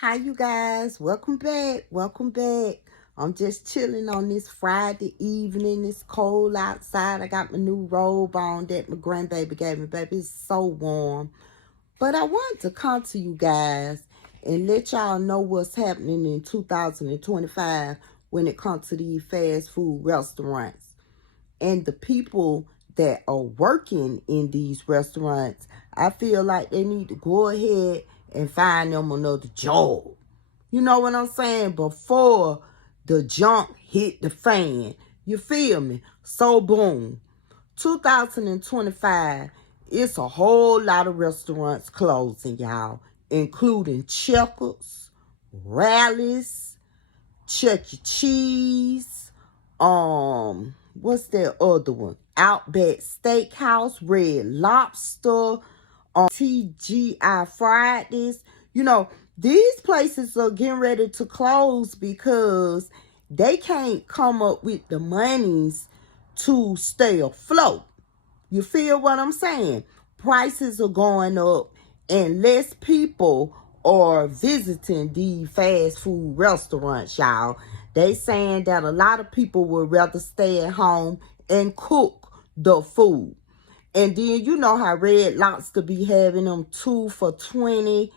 Hi, you guys. Welcome back. Welcome back. I'm just chilling on this Friday evening. It's cold outside. I got my new robe on that my grandbaby gave me. Baby, it's so warm. But I wanted to come to you guys and let y'all know what's happening in 2025 when it comes to these fast food restaurants. And the people that are working in these restaurants, I feel like they need to go ahead and find them another job. You know what I'm saying? Before the junk hit the fan. You feel me? So boom. 2025, it's a whole lot of restaurants closing, y'all. Including Checkers, Rallies, Chuck E. Cheese, what's that other one? Outback Steakhouse, Red Lobster, TGI Fridays. These places are getting ready to close because they can't come up with the monies to stay afloat. You feel what I'm saying? Prices are going up and less people are visiting these fast food restaurants, y'all. They saying that a lot of people would rather stay at home and cook the food. And then you know how Red Lobster be having them 2 for $20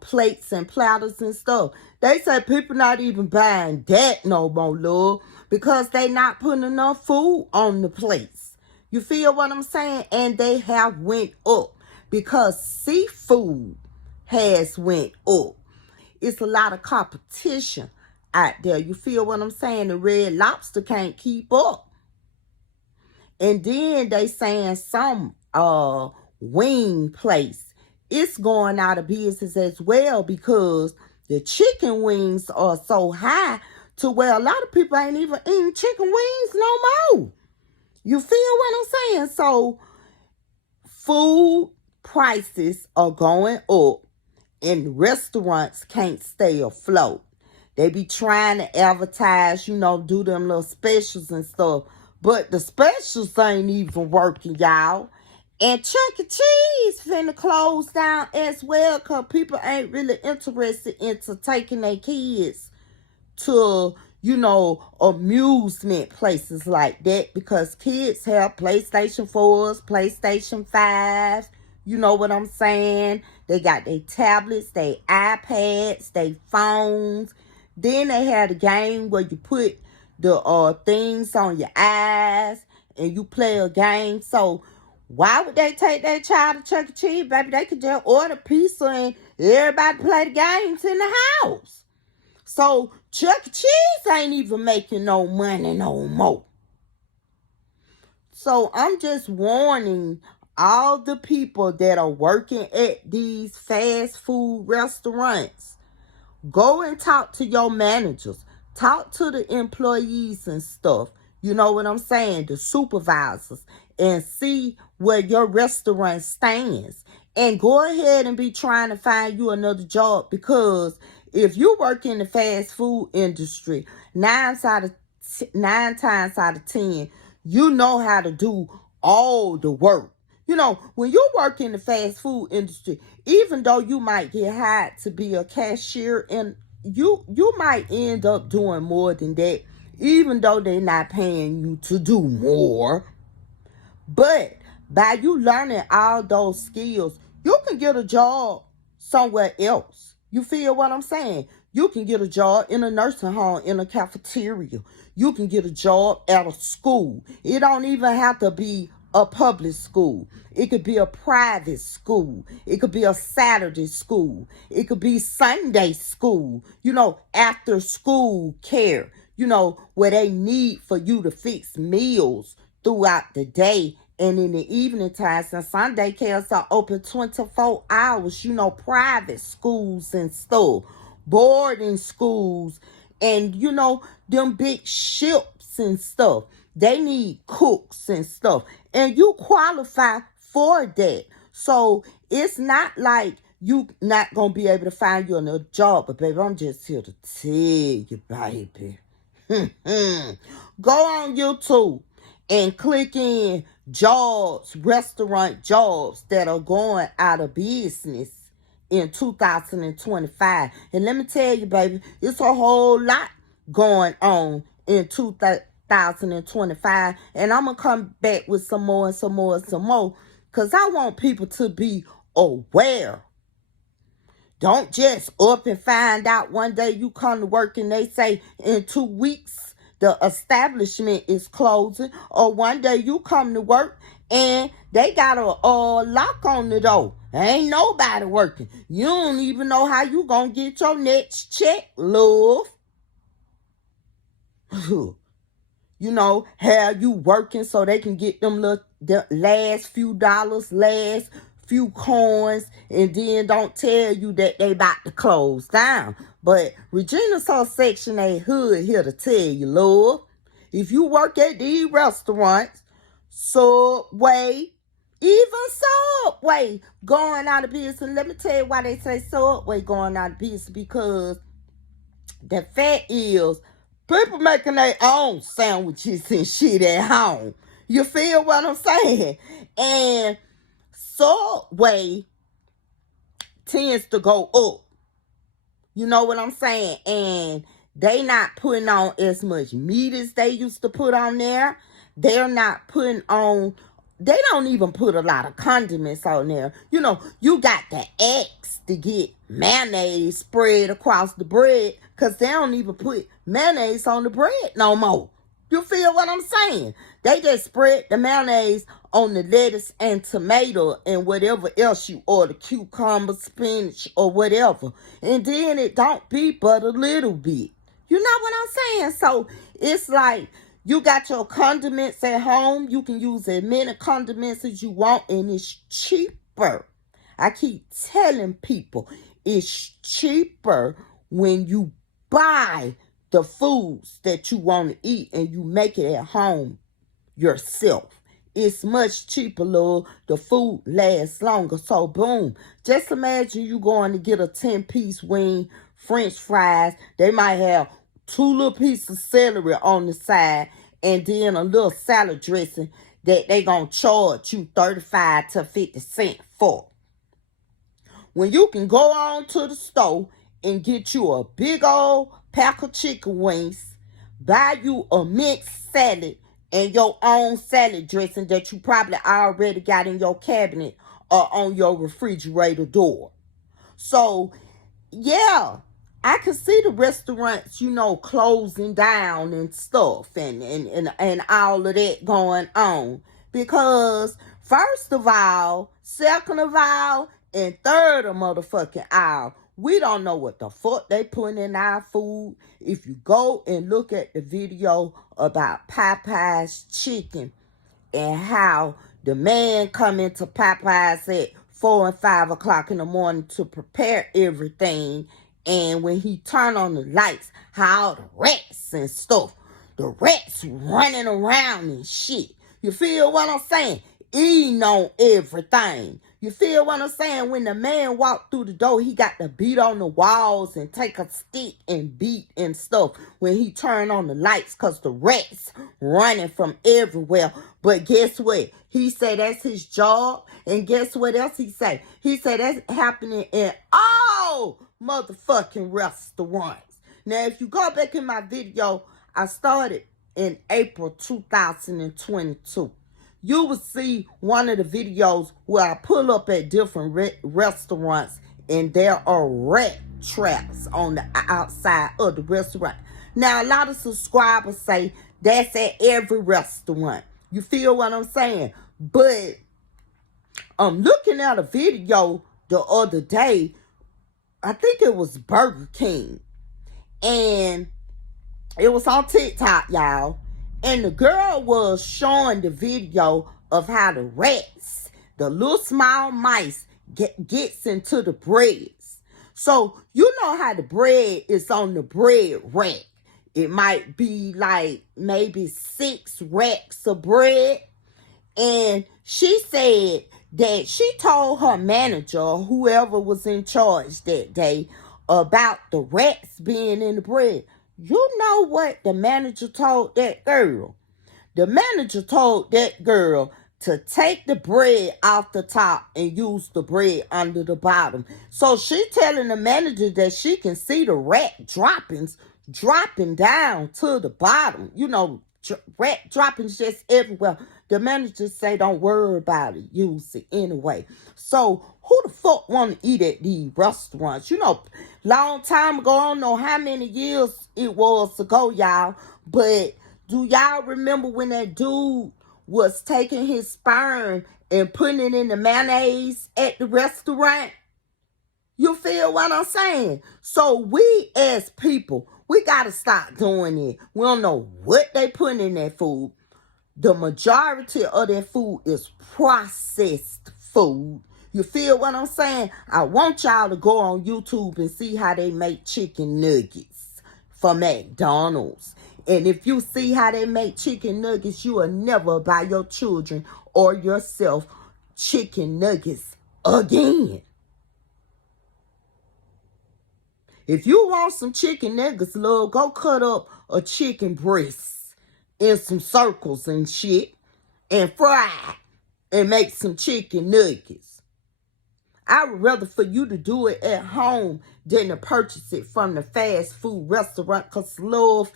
plates and platters and stuff. They say people not even buying that no more, love, because they not putting enough food on the plates. You feel what I'm saying? And they have went up because seafood has went up. It's a lot of competition out there. You feel what I'm saying? The Red Lobster can't keep up. And then they saying some wing place, it's going out of business as well because the chicken wings are so high to where a lot of people ain't even eating chicken wings no more. You feel what I'm saying? So food prices are going up and restaurants can't stay afloat. They be trying to advertise, do them little specials and stuff. But the specials ain't even working, y'all. And Chuck E. Cheese finna close down as well because people ain't really interested into taking their kids to, amusement places like that because kids have PlayStation 4s, PlayStation 5s. You know what I'm saying? They got their tablets, their iPads, their phones. Then they had a game where you put the things on your eyes and you play a game. So why would they take their child to Chuck E. Cheese, baby? They could just order pizza and everybody play the games in the house. So Chuck E. Cheese ain't even making no money no more. So I'm just warning all the people that are working at these fast food restaurants. Go and talk to your managers. Talk to the employees and stuff. You know what I'm saying? The supervisors. And see where your restaurant stands. And go ahead and be trying to find you another job because if you work in the fast food industry, 9 times out of 10, you know how to do all the work. When you work in the fast food industry, even though you might get hired to be a cashier, and you might end up doing more than that, even though they're not paying you to do more. But by you learning all those skills, you can get a job somewhere else. You feel what I'm saying? You can get a job in a nursing home, in a cafeteria. You can get a job at a school. It don't even have to be a public school. It could be a private school. It could be a Saturday school. It could be Sunday school, after school care, where they need for you to fix meals throughout the day and in the evening times. And Sunday cares are open 24 hours, private schools and stuff, boarding schools, and them big ships and stuff. They need cooks and stuff. And you qualify for that. So it's not like you not going to be able to find you another job. But baby, I'm just here to tell you, baby. Go on YouTube and click in jobs, restaurant jobs that are going out of business in 2025. And let me tell you, baby, it's a whole lot going on in 2025. And I'm going to come back with some more and some more and some more, because I want people to be aware. Don't just up and find out one day you come to work and they say in 2 weeks the establishment is closing, or one day you come to work and they got a lock on the door. Ain't nobody working. You don't even know how you gonna get your next check, love. You know, have you working so they can get them the last few dollars, last few coins, and then don't tell you that they about to close down. But Regina's her Section 8 hood here to tell you, love. If you work at these restaurants, Subway, even Subway going out of business. Let me tell you why they say Subway going out of business. Because the fact is, people making their own sandwiches and shit at home. You feel what I'm saying? And Subway tends to go up. You know what I'm saying? And they not putting on as much meat as they used to put on there. They're not putting on, they don't even put a lot of condiments on there. You know, you got the X to get mayonnaise spread across the bread, because they don't even put mayonnaise on the bread no more. You feel what I'm saying? They just spread the mayonnaise on the lettuce and tomato and whatever else you order, cucumber, spinach, or whatever. And then it don't be but a little bit. You know what I'm saying? So it's like you got your condiments at home. You can use as many condiments as you want, and it's cheaper. I keep telling people it's cheaper when you buy the foods that you want to eat and you make it at home yourself. It's much cheaper, love. The food lasts longer. So, boom. Just imagine you going to get a 10-piece wing, French fries. They might have 2 little pieces of celery on the side, and then a little salad dressing that they going to charge you 35 to 50 cents for. When you can go on to the store and get you a big old pack of chicken wings, buy you a mixed salad and your own salad dressing that you probably already got in your cabinet or on your refrigerator door. So, yeah, I can see the restaurants, you know, closing down and stuff and all of that going on. Because, first of all, second of all, and third of motherfucking all, we don't know what the fuck they putting in our food. If you go and look at the video about Popeye's chicken and how the man come into Popeye's at 4 and 5 o'clock in the morning to prepare everything, and when he turn on the lights, how all the rats and stuff, the rats running around and shit. You feel what I'm saying? Eating on everything. You feel what I'm saying? When the man walked through the door, he got to beat on the walls and take a stick and beat and stuff when he turned on the lights, because the rats running from everywhere. But guess what? He said that's his job. And guess what else he said? He said that's happening in all motherfucking restaurants. Now, if you go back in my video, I started in April 2022. You will see one of the videos where I pull up at different restaurants and there are rat traps on the outside of the restaurant. Now, a lot of subscribers say that's at every restaurant. You feel what I'm saying? But I'm looking at a video the other day. I think it was Burger King. And it was on TikTok, y'all. And the girl was showing the video of how the rats, the little small mice, gets into the breads. So, you know how the bread is on the bread rack. It might be like maybe 6 racks of bread. And she said that she told her manager, or whoever was in charge that day, about the rats being in the bread. You know what the manager told that girl? The manager told that girl to take the bread off the top and use the bread under the bottom. So she telling the manager that she can see the rat droppings dropping down to the bottom. You know, rat droppings just everywhere. The manager say, don't worry about it. Use it anyway. So who the fuck want to eat at these restaurants? You know, long time ago, I don't know how many years it was ago, y'all. But do y'all remember when that dude was taking his sperm and putting it in the mayonnaise at the restaurant? You feel what I'm saying? So we as people, we got to stop doing it. We don't know what they put in that food. The majority of that food is processed food. You feel what I'm saying? I want y'all to go on YouTube and see how they make chicken nuggets for McDonald's. And if you see how they make chicken nuggets, you will never buy your children or yourself chicken nuggets again. If you want some chicken nuggets, love, go cut up a chicken breast in some circles and shit and fry it and make some chicken nuggets. I would rather for you to do it at home than to purchase it from the fast food restaurant, because, love,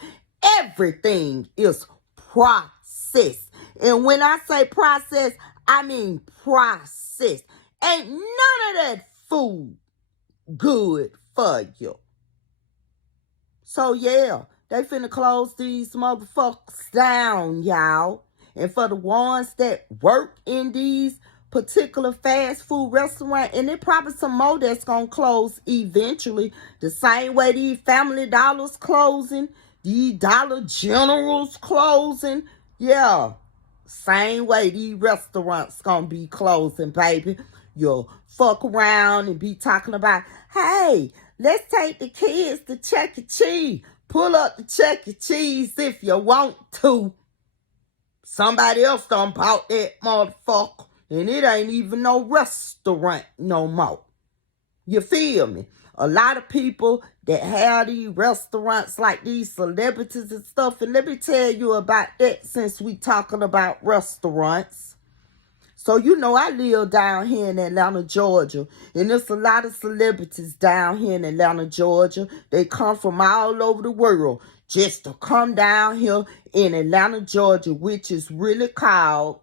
everything is processed. And when I say processed, I mean processed. Ain't none of that food good for you. So yeah, they finna close these motherfuckers down, y'all. And for the ones that work in these particular fast food restaurant, and there probably some more that's gonna close eventually, the same way these Family Dollars closing, these Dollar Generals closing, yeah, same way these restaurants gonna be closing, baby. You'll fuck around and be talking about, hey, let's take the kids to Chuck E. Cheese. Pull up the Chuck E. Cheese if you want to. Somebody else done bought that motherfucker, and it ain't even no restaurant no more. You feel me? A lot of people that have these restaurants, like these celebrities and stuff, and let me tell you about that since we talking about restaurants. So, you know, I live down here in Atlanta, Georgia, and there's a lot of celebrities down here in Atlanta, Georgia. They come from all over the world just to come down here in Atlanta, Georgia, which is really called,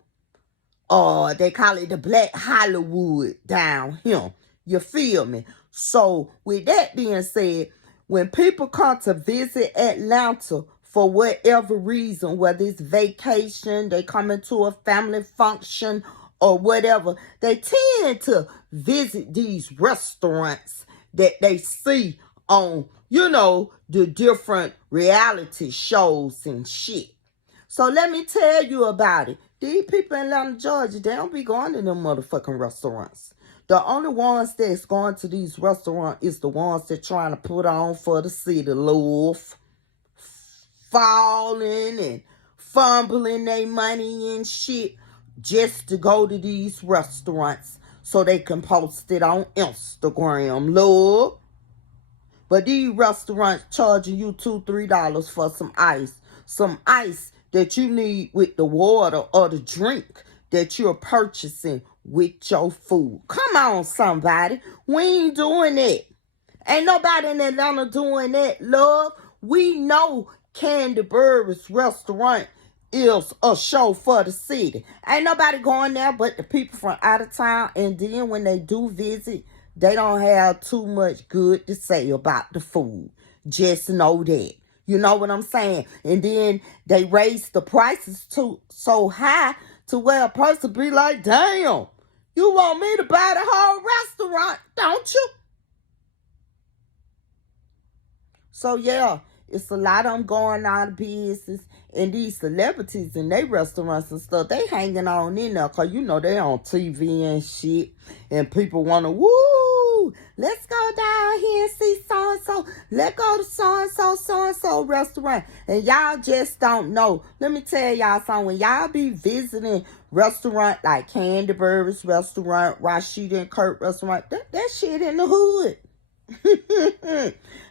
they call it the Black Hollywood down here. You feel me? So, with that being said, when people come to visit Atlanta for whatever reason, whether it's vacation, they come into a family function, or whatever, they tend to visit these restaurants that they see on, you know, the different reality shows and shit. So let me tell you about it. These people in Atlanta, Georgia, they don't be going to them motherfucking restaurants. The only ones that's going to these restaurants is the ones that trying to put on for the city, love, falling and fumbling their money and shit, just to go to these restaurants so they can post it on Instagram, love. But these restaurants charging you $2-3 for some ice that you need with the water or the drink that you're purchasing with your food. Come on, somebody. We ain't doing that. Ain't nobody in Atlanta doing that, love. We know Candy Burris restaurant is a show for the city. Ain't nobody going there but the people from out of town. And then when they do visit, they don't have too much good to say about the food. Just know that. You know what I'm saying? And then they raise the prices so high to where a person be like, damn, you want me to buy the whole restaurant, don't you? So yeah, it's a lot of them going out of business, and these celebrities in their restaurants and stuff, they hanging on in there because, you know, they on TV and shit, and people want to, woo, let's go down here and see so-and-so. Let's go to so-and-so restaurant. And y'all just don't know. Let me tell y'all something. When y'all be visiting restaurant like Candy Burris restaurant, Rashida and Kurt restaurant, that shit in the hood.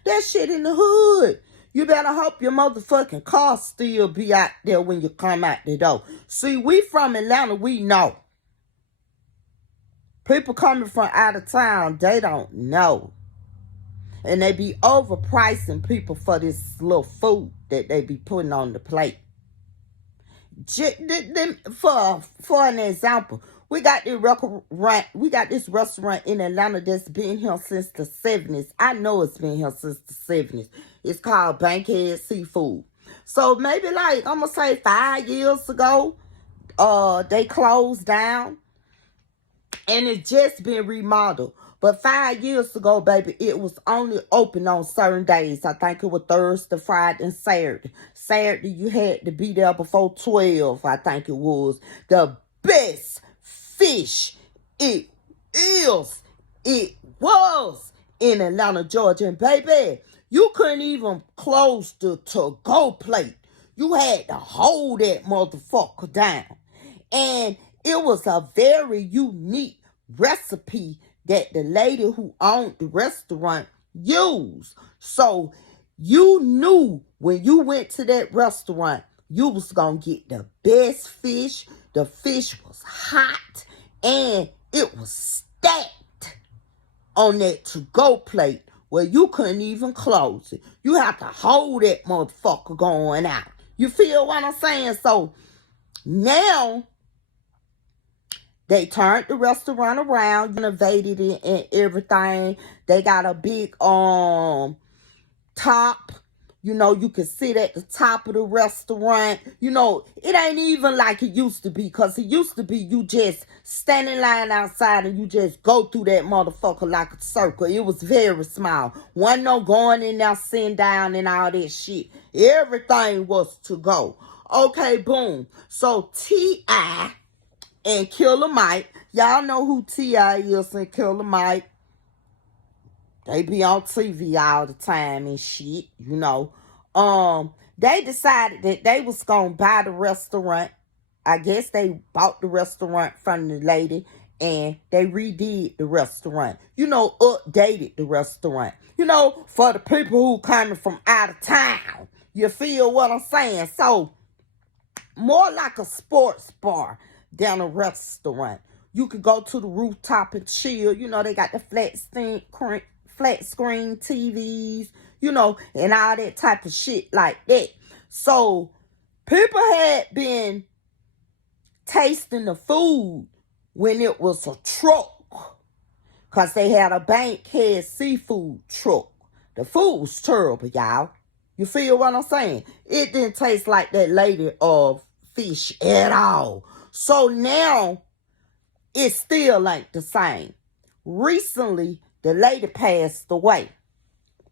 That shit in the hood. You better hope your motherfucking car still be out there when you come out the door. See, we from Atlanta, we know. People coming from out of town, they don't know. And they be overpricing people for this little food that they be putting on the plate. For an example, we got this restaurant in Atlanta that's been here since the 70s. I know it's been here since the 70s. It's called Bankhead Seafood. So maybe like, I'm going to say 5 years ago, they closed down. And it's just been remodeled. But 5 years ago, baby, it was only open on certain days. I think it was Thursday, Friday, and Saturday. Saturday, you had to be there before 12, I think it was. The best fish it was in Atlanta, Georgia. And baby, you couldn't even close the to-go plate. You had to hold that motherfucker down. And it was a very unique recipe that the lady who owned the restaurant used. So you knew when you went to that restaurant, you was going to get the best fish. The fish was hot and it was stacked on that to-go plate where you couldn't even close it. You have to hold that motherfucker going out. You feel what I'm saying? So now they turned the restaurant around, renovated it and everything. They got a big top. You know, you can sit at the top of the restaurant. You know, it ain't even like it used to be. Because it used to be you just stand in line outside and you just go through that motherfucker like a circle. It was very small. Wasn't no going in there, sitting down and all that shit. Everything was to go. Okay, boom. So T.I. and Killer Mike. Y'all know who T.I. is and Killer Mike. They be on TV all the time and shit, you know. They decided that they was gonna buy the restaurant. I guess they bought the restaurant from the lady and they redid the restaurant. You know, updated the restaurant. You know, for the people who coming from out of town. You feel what I'm saying? So, more like a sports bar than a restaurant. You could go to the rooftop and chill. You know, they got the flat screen TVs, you know, and all that type of shit like that. So, people had been tasting the food when it was a truck. Because they had a Bankhead Seafood truck. The food was terrible, y'all. You feel what I'm saying? It didn't taste like that lady of fish at all. So now, it still ain't the same. Recently, the lady passed away.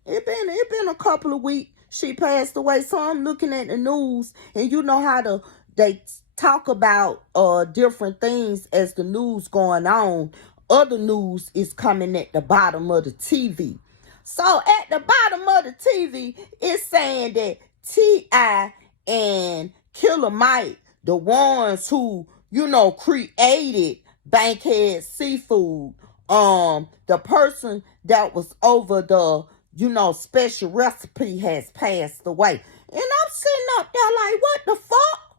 It been a couple of weeks. She passed away. So I'm looking at the news, and you know how they talk about different things as the news going on. Other news is coming at the bottom of the TV. So at the bottom of the TV, it's saying that T.I. and Killer Mike, the ones who, you know, created Bankhead Seafood, the person that was over the, you know, special recipe has passed away. And I'm sitting up there like, what the fuck?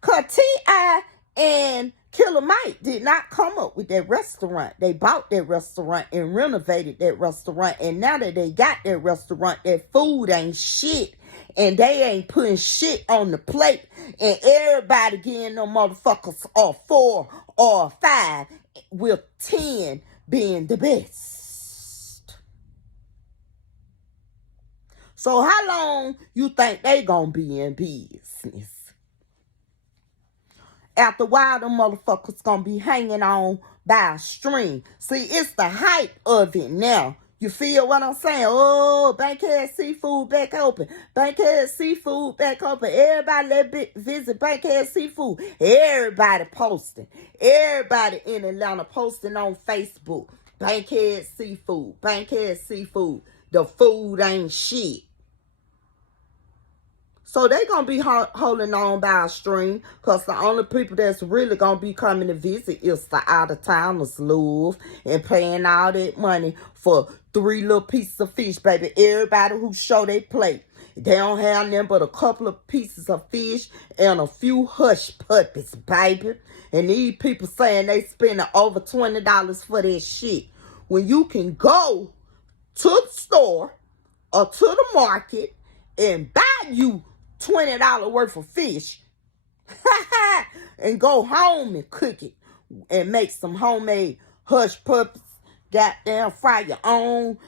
Because T.I. and Killer Mike did not come up with that restaurant. They bought that restaurant and renovated that restaurant. And now that they got that restaurant, that food ain't shit. And they ain't putting shit on the plate. And everybody getting them motherfuckers 4 or 5 with 10 being the best. So how long you think they gonna be in business? After a while, them motherfuckers gonna be hanging on by a string. See, it's the hype of it now. You feel what I'm saying? Oh, Bankhead Seafood back open. Bankhead Seafood back open. Everybody visit Bankhead Seafood. Everybody posting. Everybody in Atlanta posting on Facebook. Bankhead Seafood. Bankhead Seafood. The food ain't shit. So they going to be holding on by a string, because the only people that's really going to be coming to visit is the out-of-towners, love, and paying all that money for 3 little pieces of fish, baby. Everybody who show they plate. They don't have nothing but a couple of pieces of fish and a few hush puppies, baby. And these people saying they spending over $20 for that shit. When you can go to the store or to the market and buy you $20 worth of fish and go home and cook it and make some homemade hush puppies, goddamn fry your own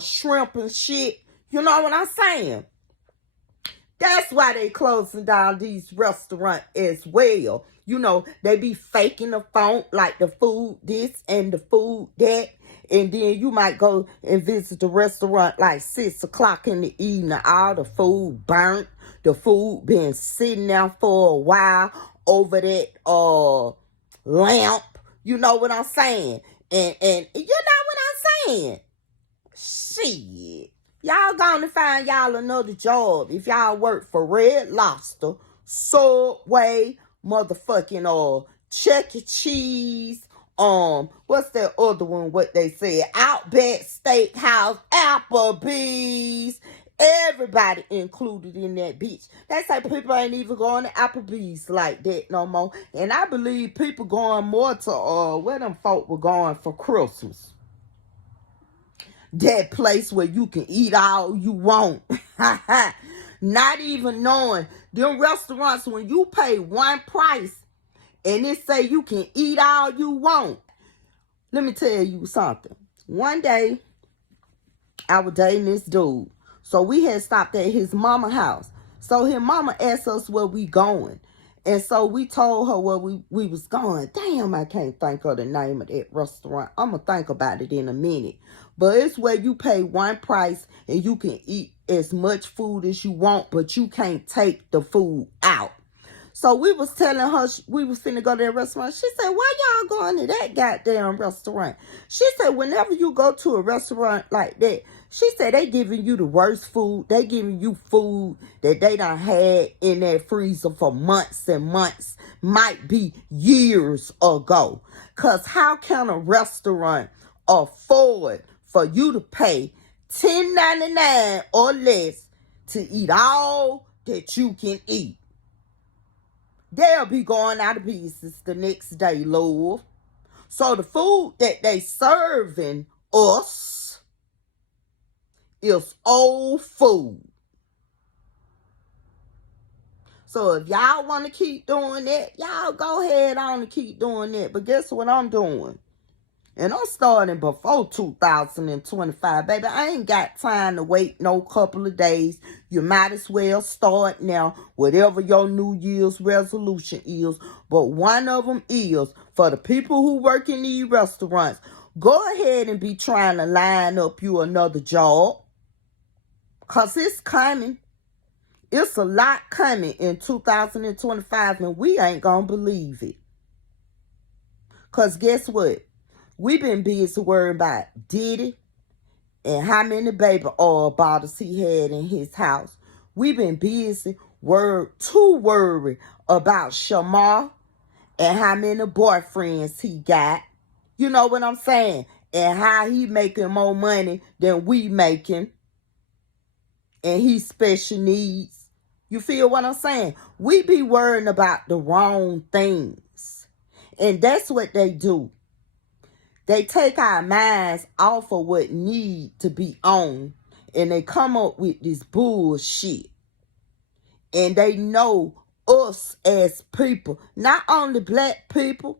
shrimp and shit. You know what I'm saying? That's why they closing down these restaurants as well. You know, they be faking the phone, like the food this and the food that. And then you might go and visit the restaurant like 6 o'clock in the evening. All the food burnt. The food been sitting there for a while over that lamp. You know what I'm saying? And you know what I'm saying? Shit. Y'all gonna find y'all another job if y'all work for Red Lobster, Subway, motherfucking Chuck E. Cheese, what's that other one, what they said? Outback Steakhouse, Applebee's, everybody included in that bitch. They say people ain't even going to Applebee's like that no more. And I believe people going more to where them folk were going for Christmas. That place where you can eat all you want. Not even knowing. Them restaurants, when you pay one price and it say you can eat all you want. Let me tell you something. One day, I was dating this dude. So we had stopped at his mama house. So his mama asked us where we going. And so we told her where we was going. Damn, I can't think of the name of that restaurant. I'm going to think about it in a minute. But it's where you pay one price and you can eat as much food as you want, but you can't take the food out. So we was telling her we was finna go to that restaurant. She said, why y'all going to that goddamn restaurant? She said, whenever you go to a restaurant like that, she said they giving you the worst food. They giving you food that they done had in that freezer for months and months. Might be years ago. Because how can a restaurant afford for you to pay $10.99 or less to eat all that you can eat? They'll be going out of business the next day, Lord. So the food that they serving us is old food. So if y'all want to keep doing that, y'all go ahead on and keep doing that. But guess what I'm doing? And I'm starting before 2025, baby. I ain't got time to wait no couple of days. You might as well start now, whatever your New Year's resolution is. But one of them is, for the people who work in these restaurants, go ahead and be trying to line up you another job. Because it's coming. It's a lot coming in 2025, and we ain't going to believe it. Because guess what? We've been busy worrying about Diddy and how many baby oil bottles he had in his house. We've been busy too worried about Shamar and how many boyfriends he got. You know what I'm saying? And how he making more money than we making. And he special needs. You feel what I'm saying? We be worrying about the wrong things. And that's what they do. They take our minds off of what need to be on. And they come up with this bullshit. And they know us as people. Not only black people.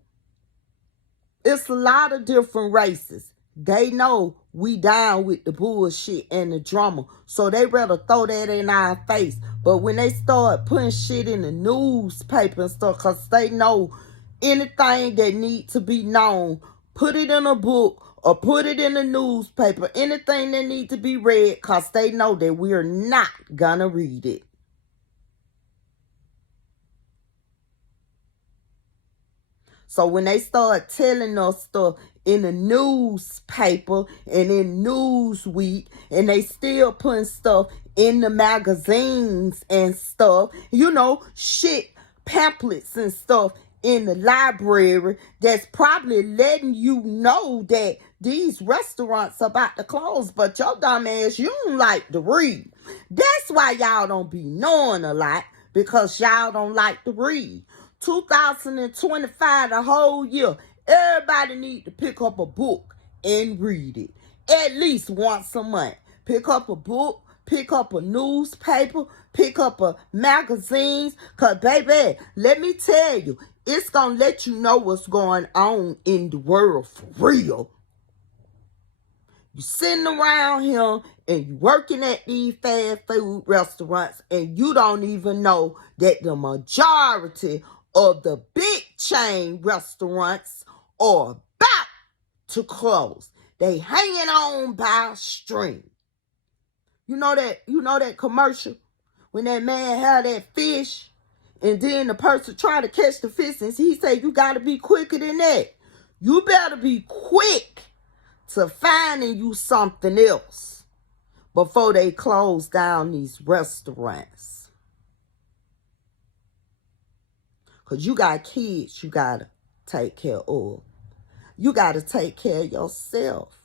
It's a lot of different races. They know we down with the bullshit and the drama. So they rather throw that in our face. But when they start putting shit in the newspaper and stuff, because they know anything that need to be known, put it in a book or put it in the newspaper. Anything that need to be read, because they know that we're not gonna read it. So when they start telling us stuff in the newspaper and in Newsweek, and they still putting stuff in the magazines and stuff, you know, shit, pamphlets and stuff in the library, that's probably letting you know that these restaurants about to close, but your dumb ass, you don't like to read. That's why y'all don't be knowing a lot, because y'all don't like to read. 2025, the whole year, everybody need to pick up a book and read it at least once a month. Pick up a book, pick up a newspaper, pick up a magazines, because, baby, let me tell you, it's going to let you know what's going on in the world for real. You sitting around here and you working at these fast food restaurants and you don't even know that the majority of the big chain restaurants are about to close. They hanging on by a string. You know that commercial when that man had that fish and then the person trying to catch the fish and he said, you got to be quicker than that. You better be quick to finding you something else before they close down these restaurants. Because you got kids you got to take care of. You got to take care of yourself.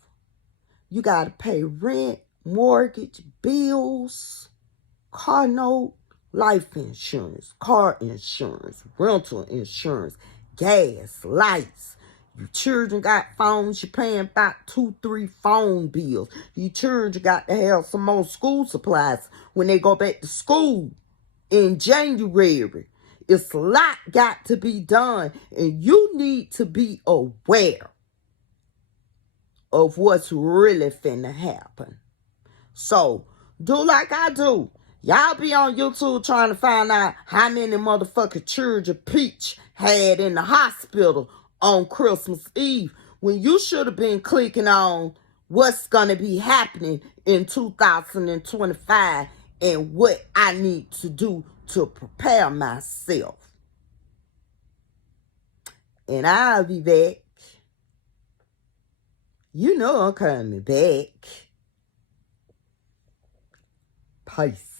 You got to pay rent, mortgage, bills, car note, life insurance, car insurance, rental insurance, gas, lights. Your children got phones, you're paying about 2-3 phone bills. Your children got to have some more school supplies when they go back to school in January. It's a lot got to be done, and you need to be aware of what's really finna happen. So, do like I do. Y'all be on YouTube trying to find out how many motherfucking children Peach had in the hospital on Christmas Eve, when you should have been clicking on what's going to be happening in 2025 and what I need to do to prepare myself. And I'll be back. You know I'm coming back. Peace.